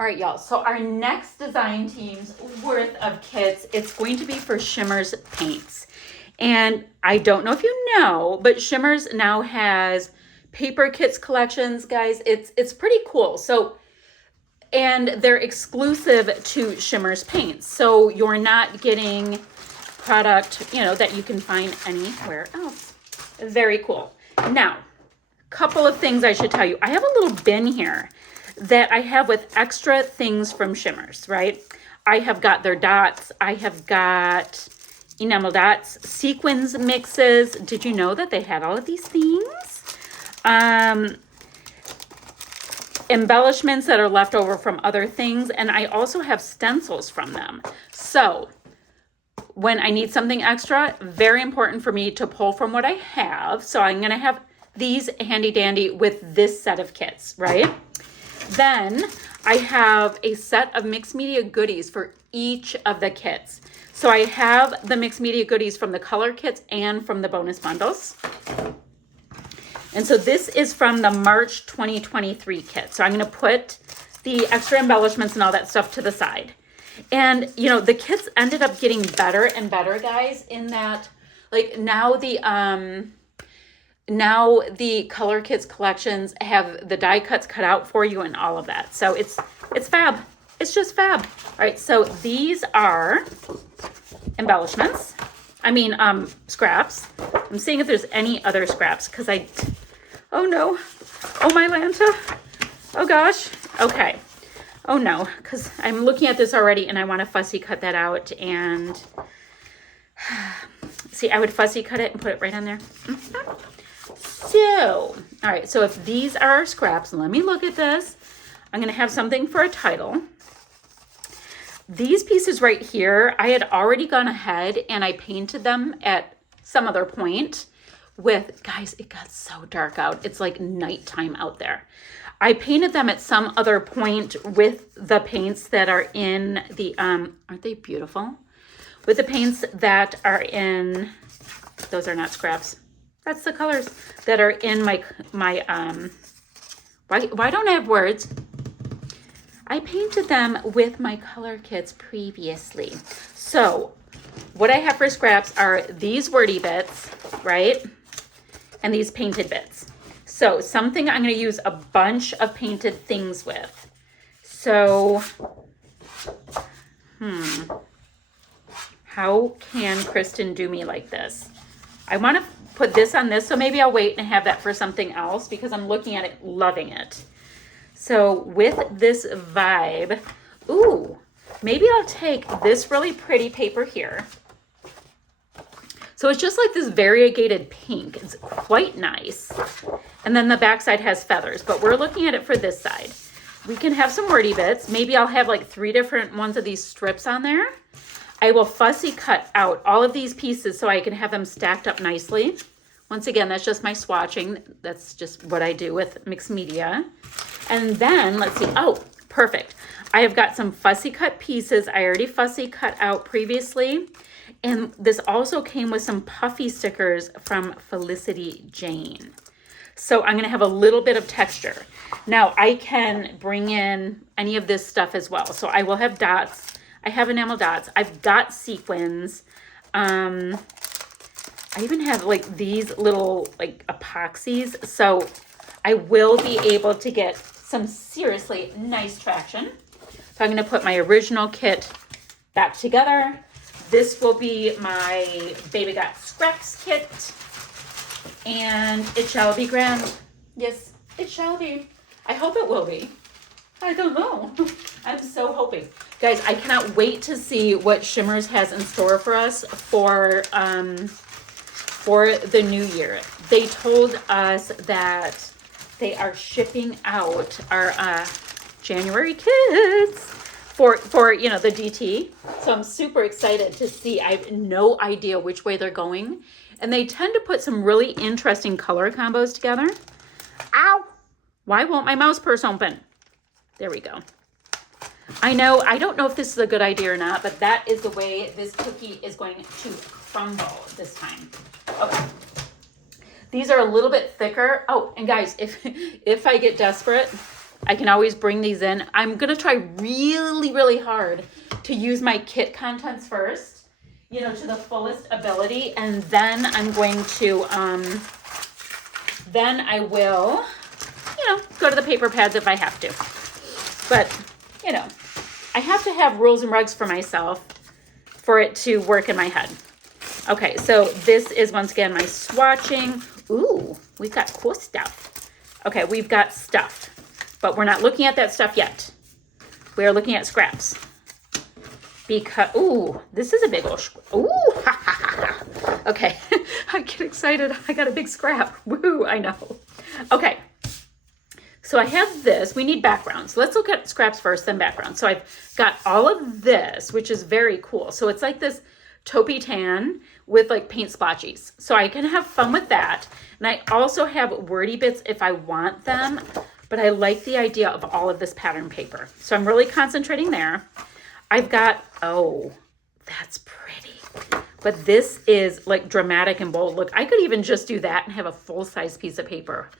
All right, y'all. So our next design team's worth of kits, it's going to be for Shimmers paints. And I don't know if you know, but Shimmers now has paper kits collections, guys. It's pretty cool. So, and they're exclusive to Shimmers paints. So you're not getting product, that you can find anywhere else. Very cool. Now, couple of things I should tell you. I have a little bin here that I have with extra things from Shimmers, right? I have got their dots. I have got enamel dots, sequins mixes. Did you know that they had all of these things? Embellishments that are left over from other things. And I also have stencils from them. So when I need something extra, very important for me to pull from what I have. So I'm going to have these handy dandy with this set of kits, right? Then I have a set of mixed media goodies for each of the kits. So I have the mixed media goodies from the color kits and from the bonus bundles. And so this is from the March 2023 kit. So I'm going to put the extra embellishments and all that stuff to the side. And, the kits ended up getting better and better, guys, in that, like, now the color kits collections have the die cuts cut out for you and all of that. So it's fab. It's just fab. All right, so these are embellishments. Scraps. I'm seeing if there's any other scraps because oh no. Oh my Lanta. Oh gosh. Okay. Oh no, because I'm looking at this already and I want to fussy cut that out and see, I would fussy cut it and put it right on there. So, all right, so if these are our scraps, let me look at this. I'm going to have something for a title. These pieces right here, I had already gone ahead and I painted them at some other point with, guys, it got so dark out. It's like nighttime out there. I painted them at some other point with the paints that are in the, aren't they beautiful? With the paints that are in, those are not scraps. That's the colors that are in my why don't I have words? I painted them with my color kits previously. So what I have for scraps are these wordy bits, right? And these painted bits. So something I'm going to use a bunch of painted things with. So, how can Kristen do me like this? I want to put this on this, so maybe I'll wait and have that for something else because I'm looking at it, loving it. So with this vibe, maybe I'll take this really pretty paper here. So it's just like this variegated pink. It's quite nice. And then the backside has feathers, but we're looking at it for this side. We can have some wordy bits. Maybe I'll have like 3 different ones of these strips on there. I will fussy cut out all of these pieces so I can have them stacked up nicely. Once again, that's just my swatching. That's just what I do with mixed media. And then let's see. Oh, perfect. I have got some fussy cut pieces. I already fussy cut out previously. And this also came with some puffy stickers from Felicity Jane. So I'm going to have a little bit of texture. Now I can bring in any of this stuff as well. So I will have dots. I have enamel dots. I've got sequins. I even have like these little like epoxies. So I will be able to get some seriously nice traction. So I'm going to put my original kit back together. This will be my Baby Got Scraps kit. And it shall be grand. Yes, it shall be. I hope it will be. I don't know. I'm so hoping. Guys, I cannot wait to see what Shimmers has in store for us for the new year. They told us that they are shipping out our January kits for the DT. So I'm super excited to see. I have no idea which way they're going. And they tend to put some really interesting color combos together. Ow! Why won't my mouse purse open? There we go. I don't know if this is a good idea or not, but that is the way this cookie is going to crumble this time. Okay. These are a little bit thicker. Oh, and guys, if I get desperate, I can always bring these in. I'm going to try really, really hard to use my kit contents first, you know, to the fullest ability. And then I'm going to, then I will, you know, go to the paper pads if I have to. But, you know, I have to have rules and regs for myself for it to work in my head. Okay, so this is once again my swatching. Ooh, we've got cool stuff. Okay, we've got stuff, but we're not looking at that stuff yet. We are looking at scraps. Because, ooh, this is a big old, ooh, ha, ha, ha, ha. Okay, I get excited. I got a big scrap. Woo, I know. Okay, so I have this. We need backgrounds. Let's look at scraps first, then backgrounds. So I've got all of this, which is very cool. So it's like this taupey tan with like paint splotchies. So I can have fun with that. And I also have wordy bits if I want them, but I like the idea of all of this pattern paper. So I'm really concentrating there. I've got, oh, that's pretty. But this is like dramatic and bold. Look, I could even just do that and have a full-size piece of paper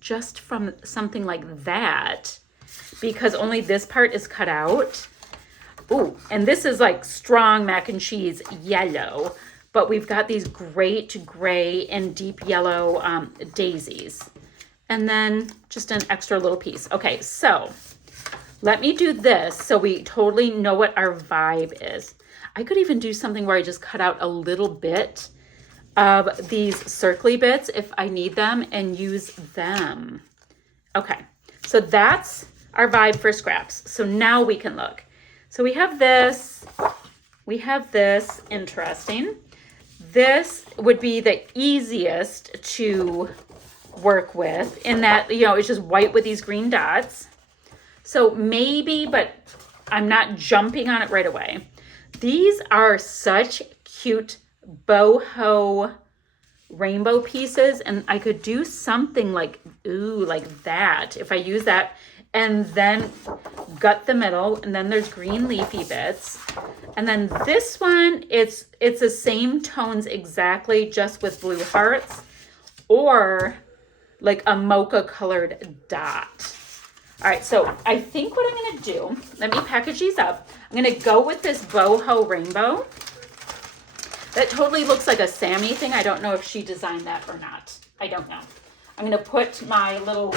just from something like that, because only this part is cut out. Ooh, and this is like strong mac and cheese yellow, but we've got these great gray and deep yellow daisies. And then just an extra little piece. Okay, so let me do this so we totally know what our vibe is. I could even do something where I just cut out a little bit of these circly bits if I need them and use them. Okay, so that's our vibe for scraps. So now we can look. So we have this, interesting. This would be the easiest to work with in that, you know, it's just white with these green dots. So maybe, but I'm not jumping on it right away. These are such cute boho rainbow pieces, and I could do something like, ooh, like that if I use that, and then gut the middle, and then there's green leafy bits. And then this one, it's the same tones exactly, just with blue hearts or like a mocha colored dot. All right, so I think what I'm gonna do, let me package these up. I'm gonna go with this boho rainbow. That totally looks like a Sammy thing. I don't know if she designed that or not. I don't know. I'm gonna put my little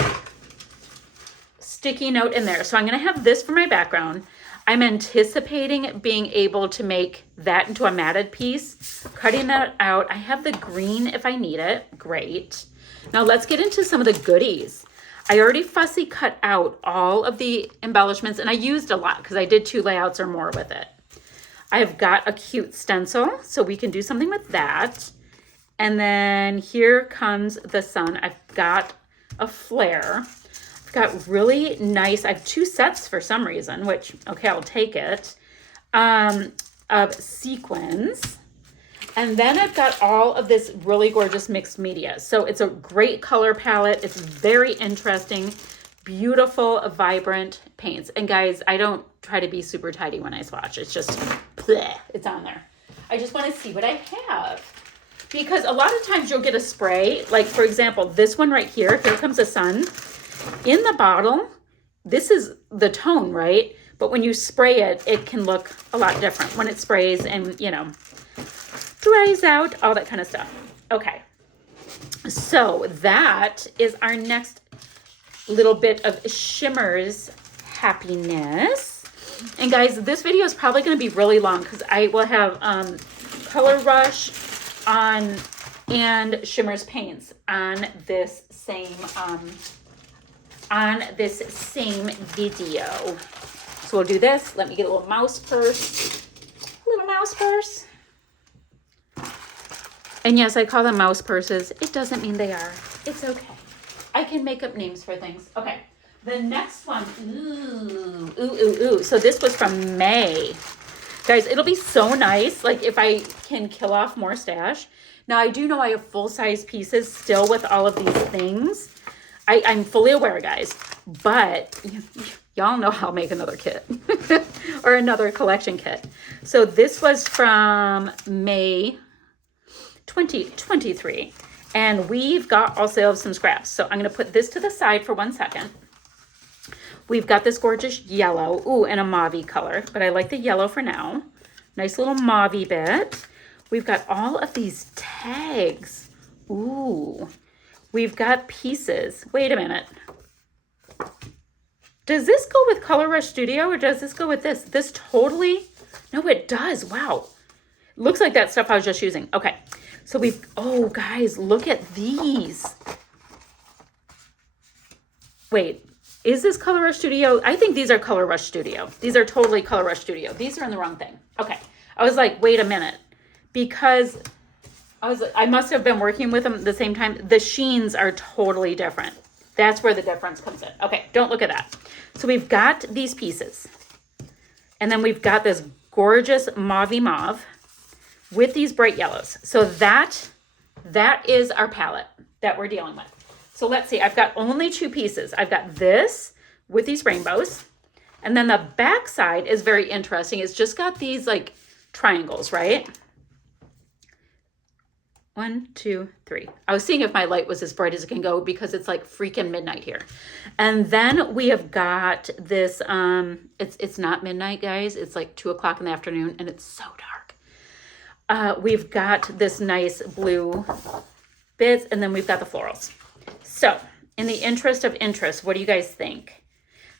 sticky note in there. So I'm gonna have this for my background. I'm anticipating being able to make that into a matted piece, cutting that out. I have the green if I need it, great. Now let's get into some of the goodies. I already fussy cut out all of the embellishments, and I used a lot because I did 2 layouts or more with it. I've got a cute stencil, so we can do something with that. And then here comes the sun. I've got a flare. I've got really nice, I have 2 sets for some reason, which, okay, I'll take it, of sequins. And then I've got all of this really gorgeous mixed media. So it's a great color palette. It's very interesting, beautiful, vibrant paints. And guys, I don't try to be super tidy when I swatch. It's just, bleh, it's on there. I just want to see what I have. Because a lot of times you'll get a spray. Like, for example, this one right here, here comes the sun. In the bottle, this is the tone, right? But when you spray it, it can look a lot different when it sprays and, you know, dries out, all that kind of stuff. Okay, so that is our next little bit of Shimmers happiness. And guys, this video is probably going to be really long because I will have Color Rush on and Shimmers paints on this same video. So we'll do this. Let me get a little mouse purse. Little mouse purse. And yes, I call them mouse purses. It doesn't mean they are. It's okay. I can make up names for things. Okay, the next one, ooh. So this was from May. Guys, it'll be so nice, like if I can kill off more stash. Now, I do know I have full-size pieces still with all of these things. I'm fully aware, guys, but y'all know I'll make another kit or another collection kit. So this was from May 2023, and we've got also some scraps. So I'm going to put this to the side for 1 second. We've got this gorgeous yellow, ooh, and a mauve color, but I like the yellow for now. Nice little mauve bit. We've got all of these tags. Ooh, we've got pieces. Wait a minute. Does this go with Color Rush Studio or does this go with this? This totally, no, it does. Wow. Looks like that stuff I was just using. Okay. So we've, oh guys, look at these. Wait, is this Color Rush Studio? I think these are Color Rush Studio. These are totally Color Rush Studio. These are in the wrong thing. Okay. I was like, wait a minute. Because I must have been working with them at the same time. The sheens are totally different. That's where the difference comes in. Okay, don't look at that. So we've got these pieces. And then we've got this gorgeous mauve with these bright yellows. So that is our palette that we're dealing with. So let's see, I've got only 2 pieces. I've got this with these rainbows. And then the back side is very interesting. It's just got these like triangles, right? 1, 2, 3. I was seeing if my light was as bright as it can go because it's like freaking midnight here. And then we have got this, it's not midnight, guys. It's like 2 o'clock in the afternoon and it's so dark. We've got this nice blue bits and then we've got the florals. So in the interest of interest, what do you guys think?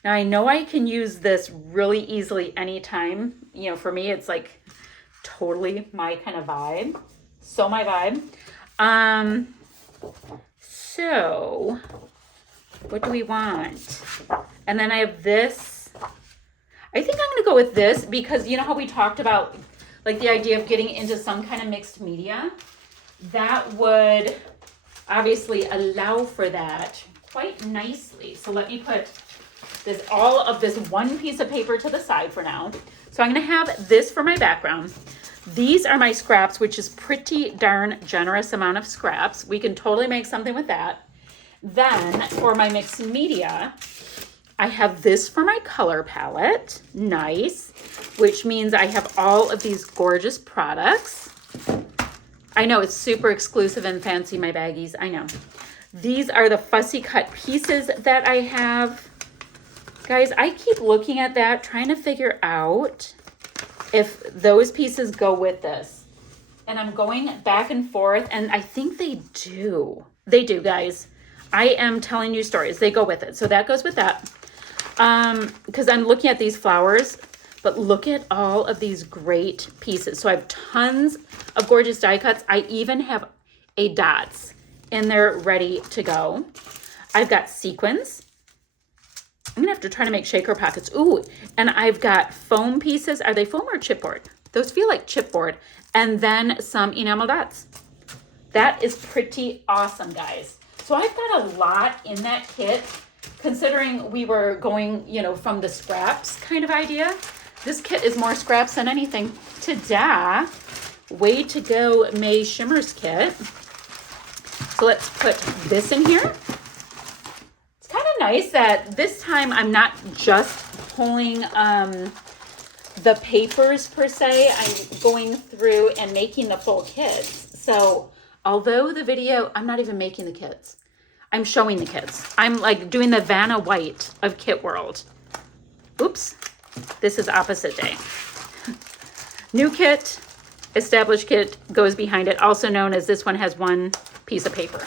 Now I know I can use this really easily anytime. You know, for me, it's like totally my kind of vibe. So my vibe. So what do we want? And then I have this. I think I'm gonna go with this because you know how we talked about like the idea of getting into some kind of mixed media? That would obviously allow for that quite nicely. So let me put this, all of this one piece of paper to the side for now. So I'm gonna have this for my background. These are my scraps, which is pretty darn generous amount of scraps. We can totally make something with that. Then for my mixed media, I have this for my color palette. Nice. Which means I have all of these gorgeous products. I know it's super exclusive and fancy, my baggies. I know. These are the fussy cut pieces that I have. Guys, I keep looking at that, trying to figure out if those pieces go with this. And I'm going back and forth, and I think they do. They do, guys. I am telling you stories. They go with it. So that goes with that. Because I'm looking at these flowers, but look at all of these great pieces. So I have tons of gorgeous die cuts. I even have a dots in there ready to go. I've got sequins. I'm gonna have to try to make shaker pockets. Ooh, and I've got foam pieces. Are they foam or chipboard? Those feel like chipboard. And then some enamel dots. That is pretty awesome, guys. So I've got a lot in that kit, considering we were going, you know, from the scraps kind of idea. This kit is more scraps than anything. Ta-da! Way to go, May Shimmers kit. So let's put this in here. Nice that this time I'm not just pulling the papers per se. I'm going through and making the full kits. So although the video, I'm not even making the kits. I'm showing the kits. I'm like doing the Vanna White of Kit World. Oops, this is opposite day. New kit, established kit goes behind it, also known as this one has one piece of paper.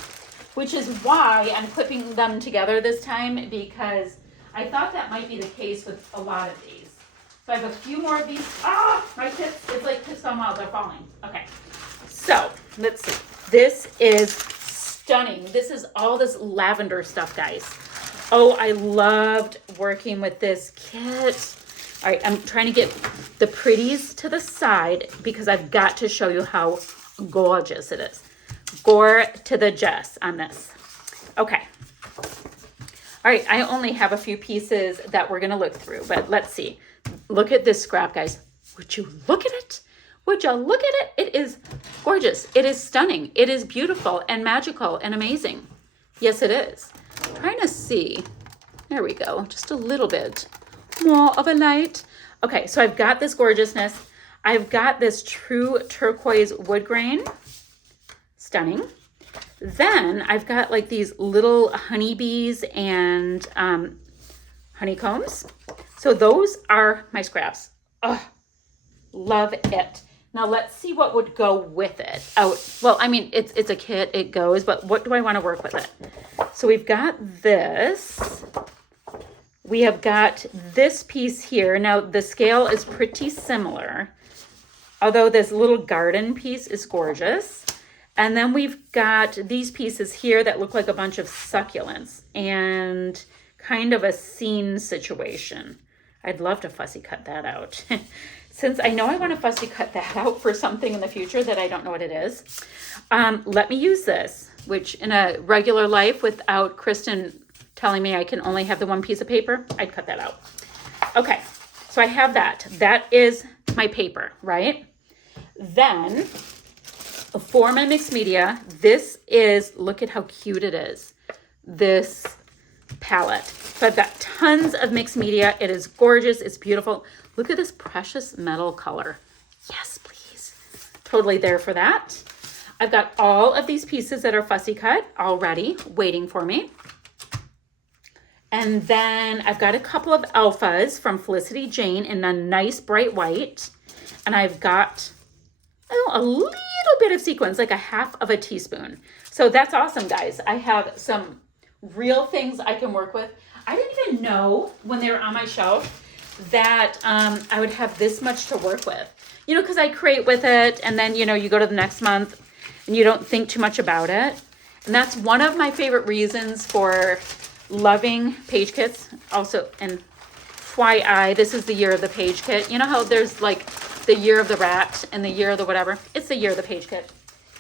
Which is why I'm clipping them together this time, because I thought that might be the case with a lot of these. So I have a few more of these. Ah, my kits, it's like pissed on while they're falling. Okay, so let's see. This is stunning. This is all this lavender stuff, guys. Oh, I loved working with this kit. All right, I'm trying to get the pretties to the side because I've got to show you how gorgeous it is. Gore to the Jess on this. Okay. All right, I only have a few pieces that we're going to look through, but let's see. Look at this scrap, guys. Would you look at it? Would y'all look at it? It is gorgeous. It is stunning. It is beautiful and magical and amazing. Yes, it is. I'm trying to see. There we go. Just a little bit more of a light. Okay, so I've got this gorgeousness. I've got this true turquoise wood grain. Stunning. Then I've got like these little honeybees and honeycombs. So those are my scraps. Oh, love it. Now let's see what would go with it. Oh, well, I mean, it's a kit, it goes, but what do I want to work with it? So we've got this. We have got this piece here. Now the scale is pretty similar, although this little garden piece is gorgeous. And then we've got these pieces here that look like a bunch of succulents and kind of a scene situation. I'd love to fussy cut that out. Since I know I want to fussy cut that out for something in the future that I don't know what it is. Let me use this, which in a regular life without Kristen telling me I can only have the one piece of paper, I'd cut that out. Okay, so I have that. That is my paper, right? Then for my mixed media, this is, look at how cute it is, this palette. So I've got tons of mixed media. It is gorgeous. It's beautiful. Look at this precious metal color. Yes, please. Totally there for that. I've got all of these pieces that are fussy cut already waiting for me. And then I've got a couple of alphas from Felicity Jane in a nice bright white. And I've got a little bit of sequins, like a half of a teaspoon. So that's awesome, guys. I have some real things I can work with. I didn't even know when they were on my shelf that I would have this much to work with. You know, because I create with it and then, you know, you go to the next month and you don't think too much about it. And that's one of my favorite reasons for loving page kits. Also, and FYI, this is the year of the page kit. You know how there's like the year of the rat and the year of the whatever? It's the year of the page kit.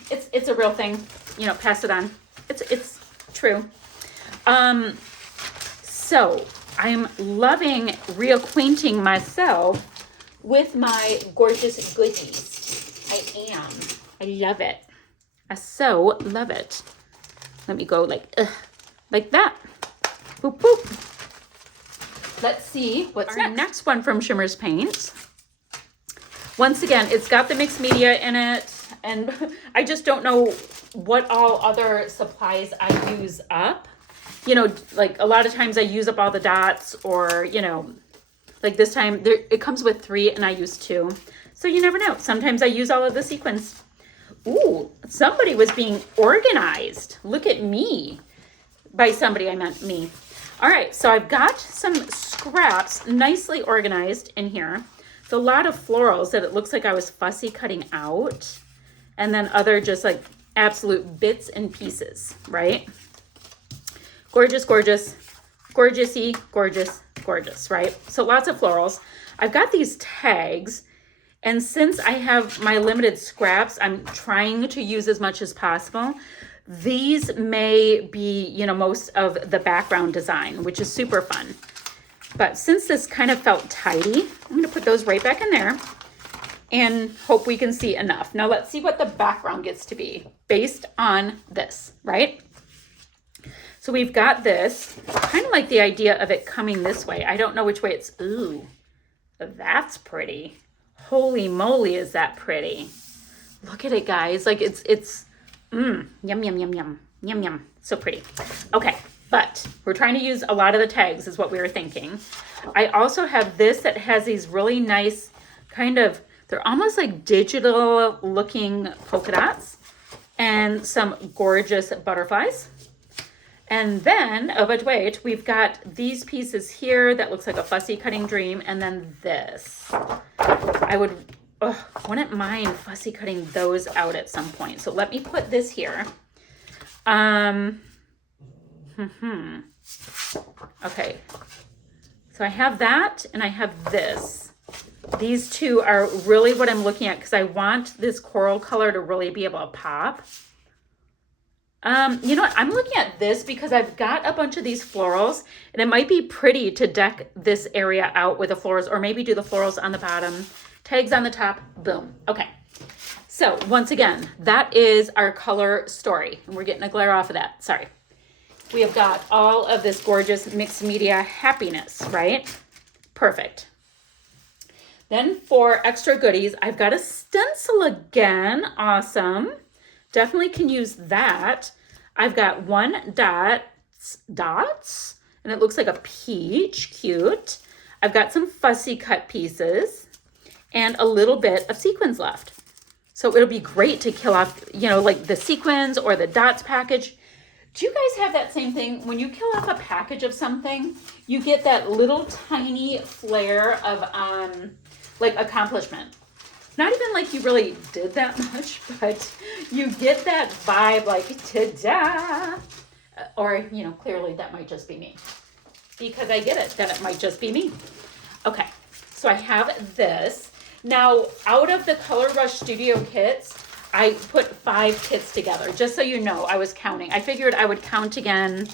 It's a real thing. You know, pass it on. It's true. So I'm loving reacquainting myself with my gorgeous goodies. I am. I love it. I so love it. Let me go like that. Boop, boop. Let's see what's next one from Shimmers Paints. Once again, it's got the mixed media in it, and I just don't know what all other supplies I use up. You know, like a lot of times I use up all the dots, or, you know, like this time it comes with 3 and I use 2. So you never know. Sometimes I use all of the sequins. Ooh, somebody was being organized. Look at me. By somebody, I meant me. All right, so I've got some scraps nicely organized in here. It's a lot of florals that it looks like I was fussy cutting out. And then other just like absolute bits and pieces, right? Gorgeous, gorgeous, gorgeousy, gorgeous, gorgeous, right? So lots of florals. I've got these tags, and since I have my limited scraps, I'm trying to use as much as possible. These may be, you know, most of the background design, which is super fun. But since this kind of felt tidy, I'm gonna put those right back in there and hope we can see enough. Now let's see what the background gets to be based on this, right? So we've got this, kind of like the idea of it coming this way. I don't know which way it's, ooh, that's pretty. Holy moly, is that pretty. Look at it, guys. Like it's yum, yum, yum, yum, yum, yum. So pretty. Okay, but we're trying to use a lot of the tags is what we were thinking. I also have this that has these really nice kind of, they're almost like digital looking polka dots and some gorgeous butterflies. And then, oh, but wait, we've got these pieces here that looks like a fussy cutting dream. And then this, I wouldn't mind fussy cutting those out at some point. So let me put this here. Okay. So I have that and I have this. These two are really what I'm looking at because I want this coral color to really be able to pop. You know what? I'm looking at this because I've got a bunch of these florals and it might be pretty to deck this area out with the florals, or maybe do the florals on the bottom, tags on the top, boom. Okay. So once again, that is our color story. And we're getting a glare off of that. Sorry. We have got all of this gorgeous mixed media happiness, right? Perfect. Then for extra goodies, I've got a stencil again. Awesome. Definitely can use that. I've got 1 dots, and it looks like a peach, cute. I've got some fussy cut pieces and a little bit of sequins left. So it'll be great to kill off, you know, like the sequins or the dots package. Do you guys have that same thing? When you kill off a package of something, you get that little tiny flare of like accomplishment. Not even like you really did that much, but you get that vibe like, ta-da! Or, you know, clearly that might just be me. Because I get it, that it might just be me. Okay, so I have this. Now, out of the Color Rush Studio kits, I put 5 kits together, just so you know, I was counting. I figured I would count again,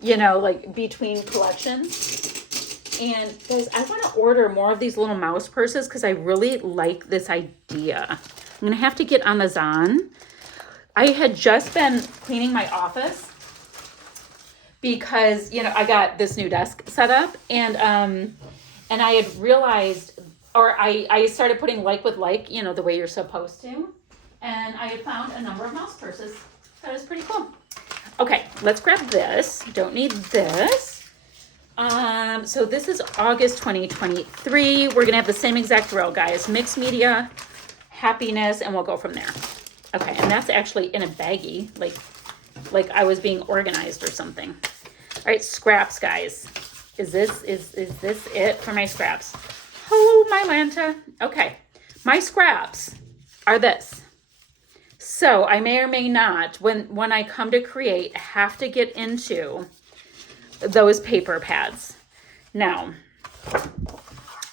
you know, like between collections. And guys, I want to order more of these little mouse purses because I really like this idea. I'm going to have to get on the Zon. I had just been cleaning my office because, you know, I got this new desk set up, and I had realized, or I started putting like with like, you know, the way you're supposed to. And I had found a number of mouse purses. That was pretty cool. Okay, let's grab this. Don't need this. So this is August 2023. We're gonna have the same exact drill, guys. Mixed media, happiness, and we'll go from there. Okay, and that's actually in a baggie, like I was being organized or something. All right, scraps, guys. Is this it for my scraps? Oh, my Lanta. Okay, my scraps are this. So I may or may not, when I come to create, have to get into those paper pads. Now,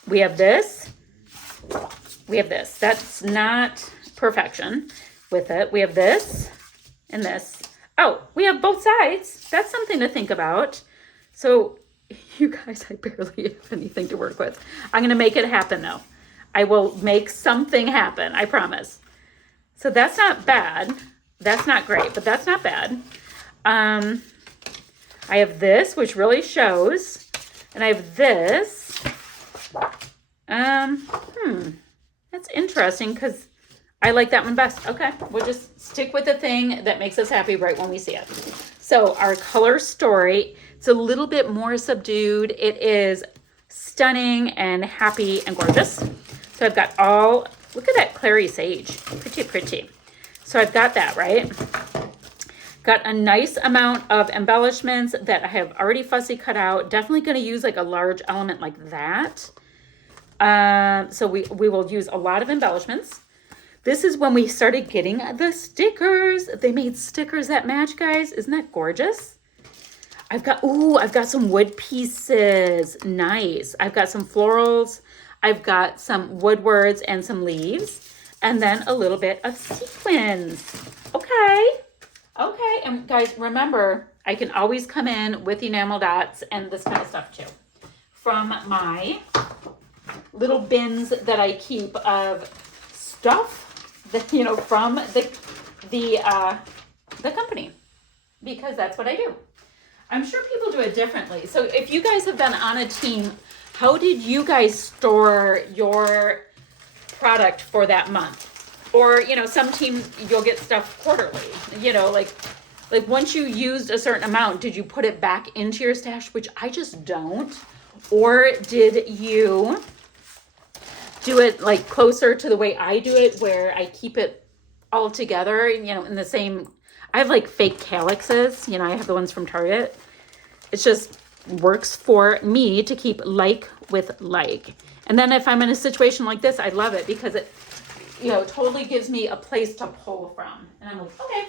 we have this. We have this. That's not perfection with it. We have this and this. Oh, we have both sides. That's something to think about. So you guys, I barely have anything to work with. I'm going to make it happen, though. I will make something happen. I promise. So that's not bad. That's not great, but that's not bad. I have this, which really shows. And I have this. That's interesting because I like that one best. Okay, we'll just stick with the thing that makes us happy right when we see it. So our color story, it's a little bit more subdued. It is stunning and happy and gorgeous. So I've got all, look at that clary sage. Pretty, pretty. So I've got that, right? Got a nice amount of embellishments that I have already fussy cut out. Definitely going to use like a large element like that. So we will use a lot of embellishments. This is when we started getting the stickers. They made stickers that match, guys. Isn't that gorgeous? I've got some wood pieces. Nice. I've got some florals. I've got some woodwards and some leaves. And then a little bit of sequins. Okay. Okay. And guys, remember, I can always come in with enamel dots and this kind of stuff too. From my little bins that I keep of stuff that, you know, from the company, because that's what I do. I'm sure people do it differently. So if you guys have been on a team, how did you guys store your product for that month? Or, you know, some teams you'll get stuff quarterly, you know, like once you used a certain amount, did you put it back into your stash, which I just don't? Or did you do it like closer to the way I do it, where I keep it all together, you know, in the same, I have like fake calyxes, you know, I have the ones from Target. It just works for me to keep like with like. And then if I'm in a situation like this, I love it because it, you know, totally gives me a place to pull from. And I'm like, okay,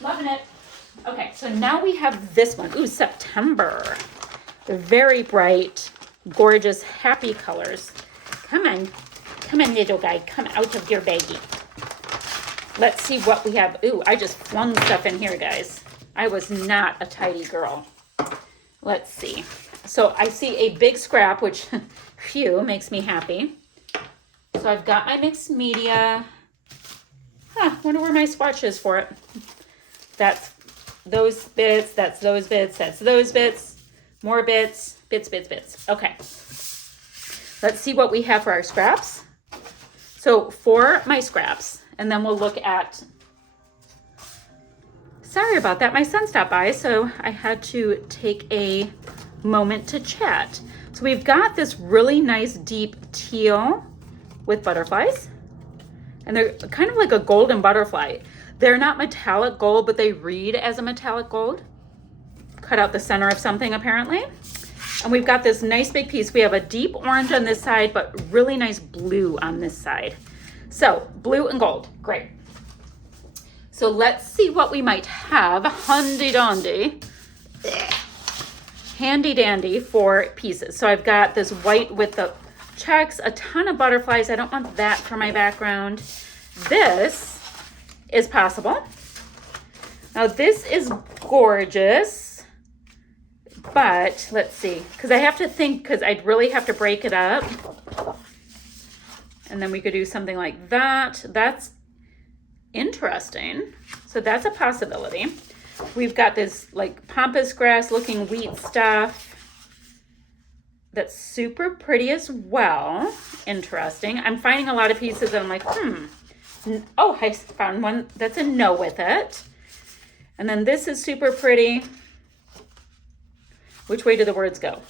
loving it. Okay, so now we have this one. Ooh, September. Very bright, gorgeous, happy colors. Come on, little guy, come out of your baggie. Let's see what we have. Ooh, I just flung stuff in here, guys. I was not a tidy girl. Let's see. So I see a big scrap, which, phew, makes me happy. So I've got my mixed media. Wonder where my swatch is for it. That's those bits, that's those bits, that's those bits. More bits, bits. Okay. Let's see what we have for our scraps. So for my scraps, and then we'll look at, sorry about that, my son stopped by, so I had to take a moment to chat. So we've got this really nice deep teal with butterflies, and they're kind of like a golden butterfly. They're not metallic gold, but they read as a metallic gold. Cut out the center of something apparently. And we've got this nice big piece. We have a deep orange on this side, but really nice blue on this side. So blue and gold, great. So let's see what we might have. Handy dandy for pieces. So I've got this white with the checks, a ton of butterflies. I don't want that for my background. This is possible. Now this is gorgeous, but let's see, because I have to think, because I'd really have to break it up. And then we could do something like that. That's interesting. So that's a possibility. We've got this like pampas grass looking wheat stuff. That's super pretty as well. Interesting. I'm finding a lot of pieces that I'm like, oh, I found one that's a no with it. And then this is super pretty. Which way do the words go?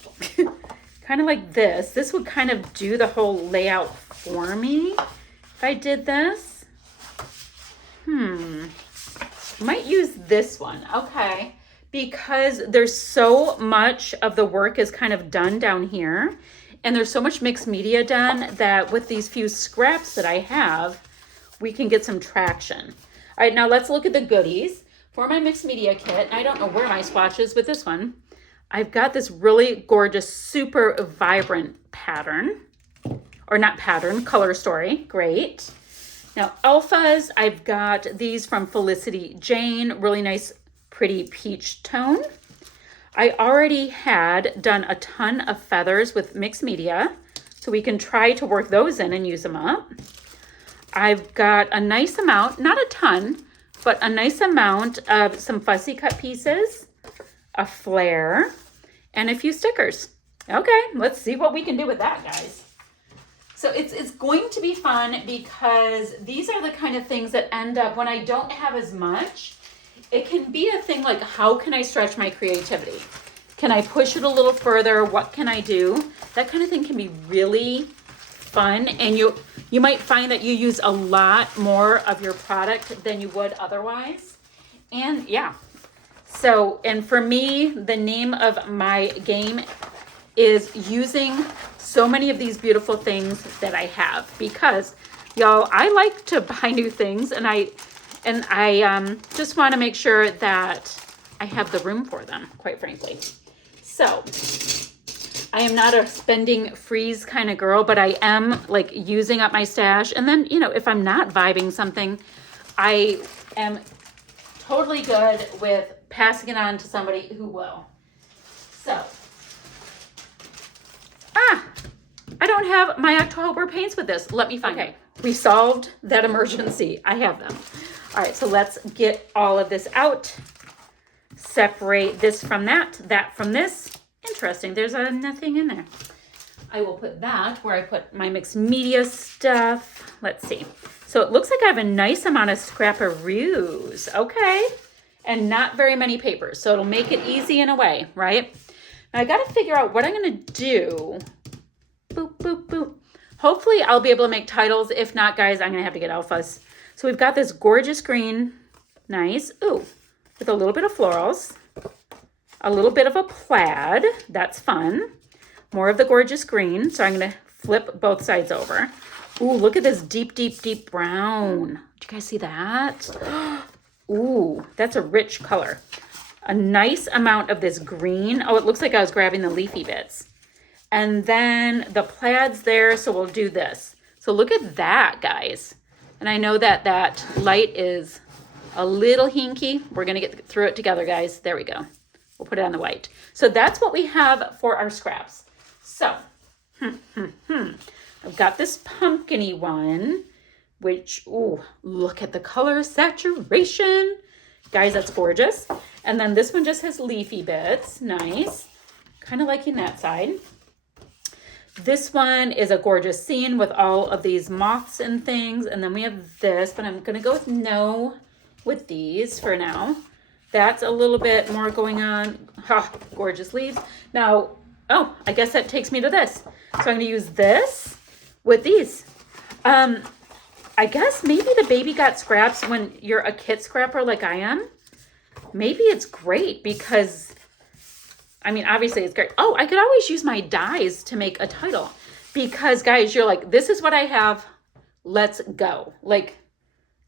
Kind of like this. This would kind of do the whole layout for me if I did this. Might use this one. Okay. Because there's so much of the work is kind of done down here, and there's so much mixed media done that with these few scraps that I have, we can get some traction. All right, now let's look at the goodies for my mixed media kit. I don't know where my swatch is with this one. I've got this really gorgeous, super vibrant pattern, or not pattern, color story. Great. Now alphas, I've got these from Felicity Jane, really nice, pretty peach tone. I already had done a ton of feathers with mixed media, so we can try to work those in and use them up. I've got a nice amount, not a ton, but a nice amount of some fussy cut pieces, a flare, and a few stickers. Okay, let's see what we can do with that, guys. So it's going to be fun because these are the kind of things that end up when I don't have as much. It can be a thing like, how can I stretch my creativity? Can I push it a little further? What can I do? That kind of thing can be really fun, and you might find that you use a lot more of your product than you would otherwise. And yeah, so, and for me, the name of my game is using so many of these beautiful things that I have, because y'all, I like to buy new things, and I just want to make sure that I have the room for them, quite frankly. So I am not a spending freeze kind of girl, but I am like using up my stash. And then, you know, if I'm not vibing something, I am totally good with passing it on to somebody who will. So, I don't have my October paints with this. Let me find them. We solved that emergency. I have them. All right, so let's get all of this out. Separate this from that from this. Interesting, there's nothing in there. I will put that where I put my mixed media stuff. Let's see. So it looks like I have a nice amount of scraparoos. Okay, and not very many papers, so it'll make it easy in a way, right? Now I got to figure out what I'm going to do. Boop, boop, boop. Hopefully I'll be able to make titles. If not, guys, I'm going to have to get alphas. So we've got this gorgeous green. Nice. Ooh, with a little bit of florals. A little bit of a plaid. That's fun. More of the gorgeous green. So I'm going to flip both sides over. Ooh, look at this deep, deep, deep brown. Did you guys see that? Ooh, that's a rich color. A nice amount of this green. Oh, it looks like I was grabbing the leafy bits. And then the plaid's there, so we'll do this. So look at that, guys. And I know that that light is a little hinky. We're going to get through it together, guys. There we go. We'll put it on the white. So that's what we have for our scraps. So, I've got this pumpkin-y one, which, ooh, look at the color saturation. Guys, that's gorgeous. And then this one just has leafy bits. Nice. Kind of liking that side. This one is a gorgeous scene with all of these moths and things. And then we have this, but I'm going to go with no with these for now. That's a little bit more going on. Oh, gorgeous leaves. Now, oh, I guess that takes me to this. So I'm going to use this with these. I guess maybe the baby got scraps when you're a kit scrapper like I am. Maybe it's great because, I mean, obviously it's great. Oh, I could always use my dies to make a title because, guys, you're like, this is what I have. Let's go. Like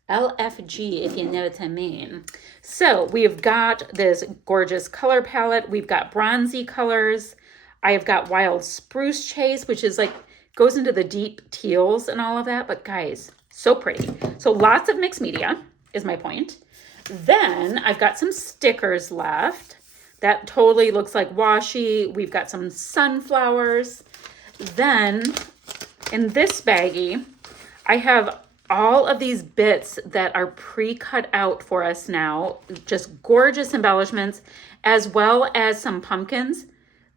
LFG, if you know what I mean. So we've got this gorgeous color palette. We've got bronzy colors. I've got Wild Spruce Chase, which is like, goes into the deep teals and all of that. But guys, so pretty. So lots of mixed media is my point. Then I've got some stickers left. That totally looks like washi. We've got some sunflowers. Then in this baggie, I have all of these bits that are pre-cut out for us now. Just gorgeous embellishments, as well as some pumpkins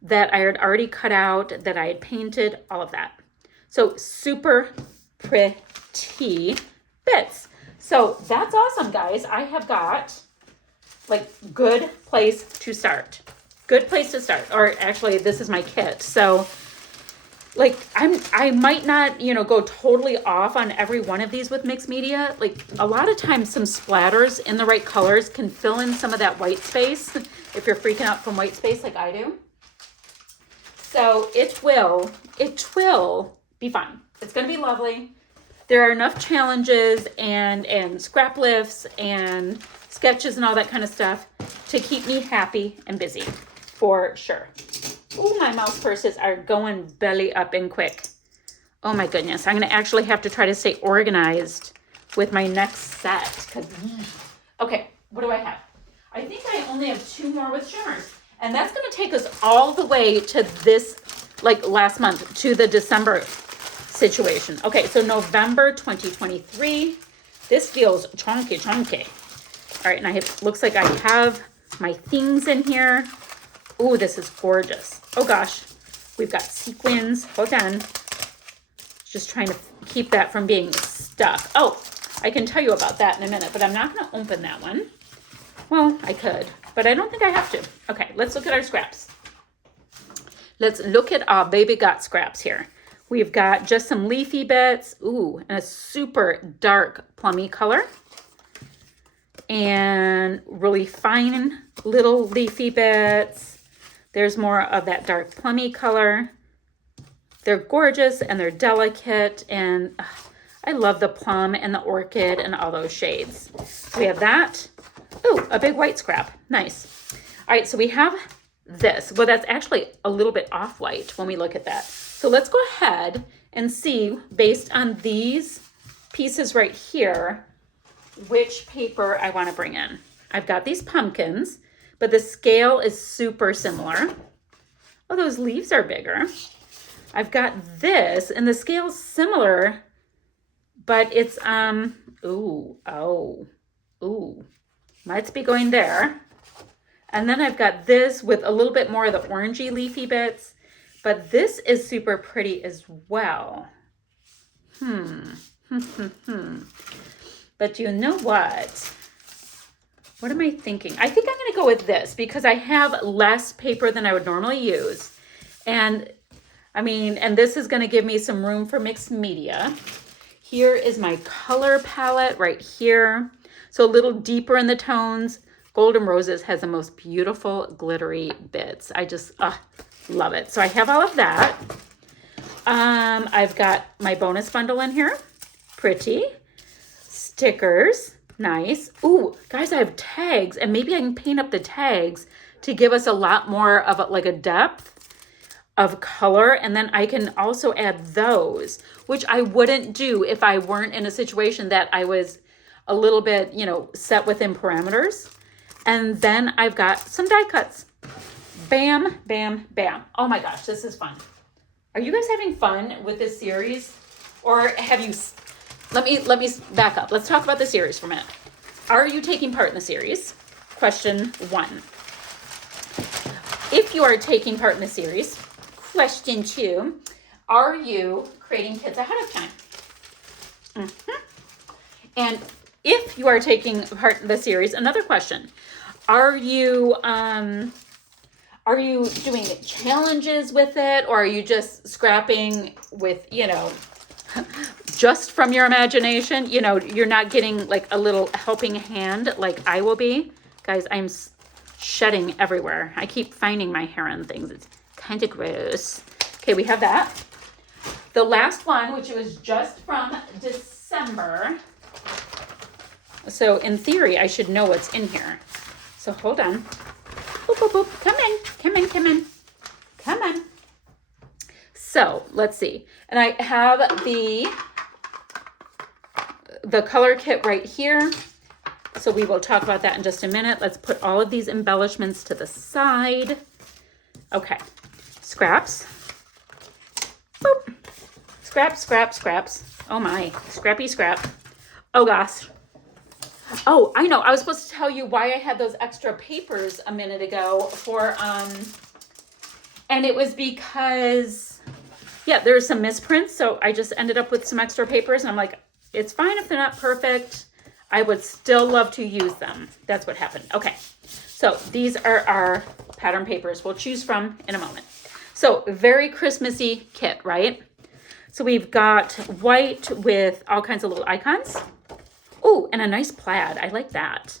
that I had already cut out, that I had painted, all of that. So super pretty bits. So that's awesome, guys. I have got like good place to start. Good place to start. Or actually, this is my kit. So like I might not, you know, go totally off on every one of these with mixed media. Like a lot of times some splatters in the right colors can fill in some of that white space if you're freaking out from white space like I do. So it will be fun. It's going to be lovely. There are enough challenges and scrap lifts and sketches and all that kind of stuff to keep me happy and busy for sure. Oh, my mouse purses are going belly up and quick. Oh my goodness. I'm going to actually have to try to stay organized with my next set. Okay, what do I have? I think I only have 2 more with Shimmers. And that's going to take us all the way to this, like last month, to the December situation. Okay, so November 2023. This feels chunky. All right, and looks like I have my things in here. Ooh, this is gorgeous. Oh gosh, we've got sequins. Hold on. Just trying to keep that from being stuck. Oh, I can tell you about that in a minute, but I'm not going to open that one. Well, I could, but I don't think I have to. Okay, let's look at our scraps. Let's look at our baby got scraps here. We've got just some leafy bits. Ooh, and a super dark plummy color. And really fine little leafy bits. There's more of that dark plummy color. They're gorgeous and they're delicate. And I love the plum and the orchid and all those shades. So we have that. Ooh, a big white scrap. Nice. All right, so we have this. Well, that's actually a little bit off-white when we look at that. So let's go ahead and see, based on these pieces right here, which paper I want to bring in. I've got these pumpkins, but the scale is super similar. Oh, those leaves are bigger. I've got this, and the scale's similar, but it's, ooh, might be going there. And then I've got this with a little bit more of the orangey leafy bits, but this is super pretty as well. But you know what? What am I thinking? I think I'm going to go with this because I have less paper than I would normally use. And I mean, and this is going to give me some room for mixed media. Here is my color palette right here. So a little deeper in the tones. Golden Roses has the most beautiful glittery bits. I just love it. So I have all of that. I've got my bonus bundle in here. Pretty. Stickers. Nice. Ooh, guys, I have tags, and maybe I can paint up the tags to give us a lot more of a depth of color. And then I can also add those, which I wouldn't do if I weren't in a situation that I was a little bit, set within parameters. And then I've got some die cuts. Bam, bam, bam. Oh my gosh, this is fun. Are you guys having fun with this series? Or have you, let me back up. Let's talk about the series for a minute. Are you taking part in the series? Question 1. If you are taking part in the series, question 2, are you creating kits ahead of time? And if you are taking part in the series, another question, Are you doing challenges with it, or are you just scrapping with, you know, just from your imagination? You know, you're not getting like a little helping hand like I will be. Guys, I'm shedding everywhere. I keep finding my hair on things. It's kind of gross. Okay, we have that. The last one, which was just from December. So in theory, I should know what's in here. So hold on. Boop, boop, boop. Come in, come in, come in, come on. So let's see. And I have the color kit right here. So we will talk about that in just a minute. Let's put all of these embellishments to the side. Okay, scraps. Boop. Scraps, scraps, scraps. Oh my, scrappy scrap. Oh gosh. Oh, I know. I was supposed to tell you why I had those extra papers a minute ago for, and it was because, yeah, there's some misprints. So I just ended up with some extra papers and I'm like, it's fine if they're not perfect. I would still love to use them. That's what happened. Okay. So these are our pattern papers we'll choose from in a moment. So very Christmassy kit, right? So we've got white with all kinds of little icons. Oh, and a nice plaid. I like that.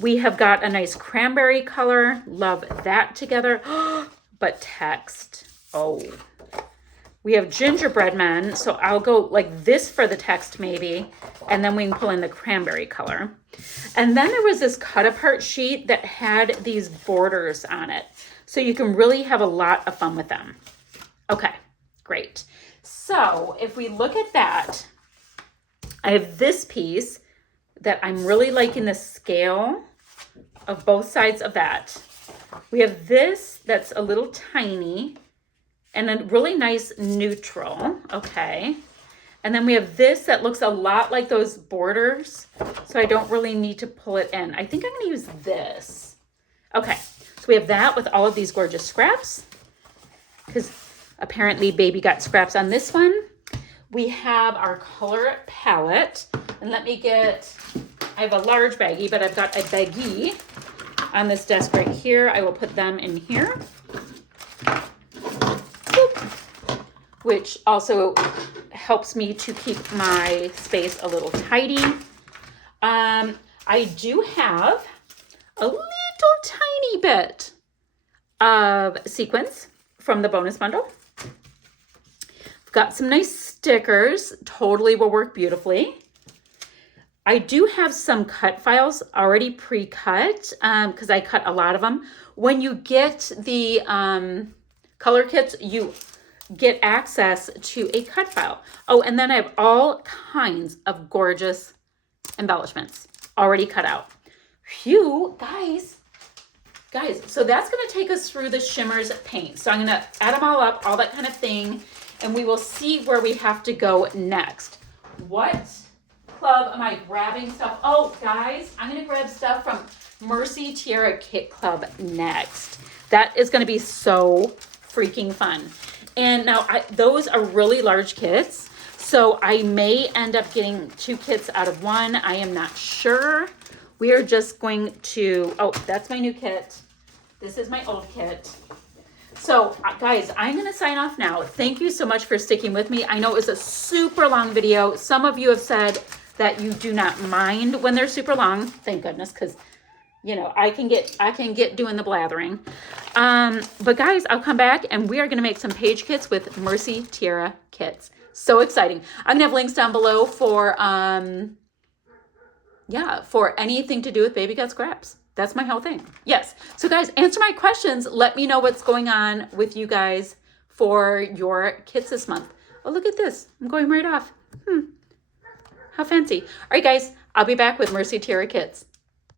We have got a nice cranberry color. Love that together. But text. Oh. We have gingerbread men. So I'll go like this for the text maybe. And then we can pull in the cranberry color. And then there was this cut apart sheet that had these borders on it. So you can really have a lot of fun with them. Okay, great. So if we look at that, I have this piece that I'm really liking the scale of both sides of that. We have this that's a little tiny and a really nice neutral. Okay. And then we have this that looks a lot like those borders. So I don't really need to pull it in. I think I'm going to use this. Okay. So we have that with all of these gorgeous scraps because apparently baby got scraps on this one. We have our color palette, and let me get, I have a large baggie, but I've got a baggie on this desk right here. I will put them in here, which also helps me to keep my space a little tidy. I do have a little tiny bit of sequins from the bonus bundle. Got some nice stickers, totally will work beautifully. I do have some cut files already pre-cut because I cut a lot of them. When you get the color kits, you get access to a cut file. Oh, and then I have all kinds of gorgeous embellishments already cut out. Phew, guys, so that's gonna take us through the Shimmers paint. So I'm gonna add them all up, all that kind of thing. And we will see where we have to go next. What club am I grabbing stuff? Oh, guys, I'm going to grab stuff from Mercy Tiara Kit Club next. That is going to be so freaking fun. And now those are really large kits. So I may end up getting 2 kits out of one. I am not sure. We are just going to, oh, that's my new kit. This is my old kit. So guys, I'm going to sign off now. Thank you so much for sticking with me. I know it was a super long video. Some of you have said that you do not mind when they're super long. Thank goodness, because you know, I can get doing the blathering. But guys, I'll come back and we are going to make some page kits with Mercy Tiara kits. So exciting. I'm going to have links down below for for anything to do with baby got scraps. That's my whole thing. Yes. So guys, answer my questions. Let me know what's going on with you guys for your kits this month. Oh, look at this. I'm going right off. How fancy. All right, guys, I'll be back with Mercy Tiara kits.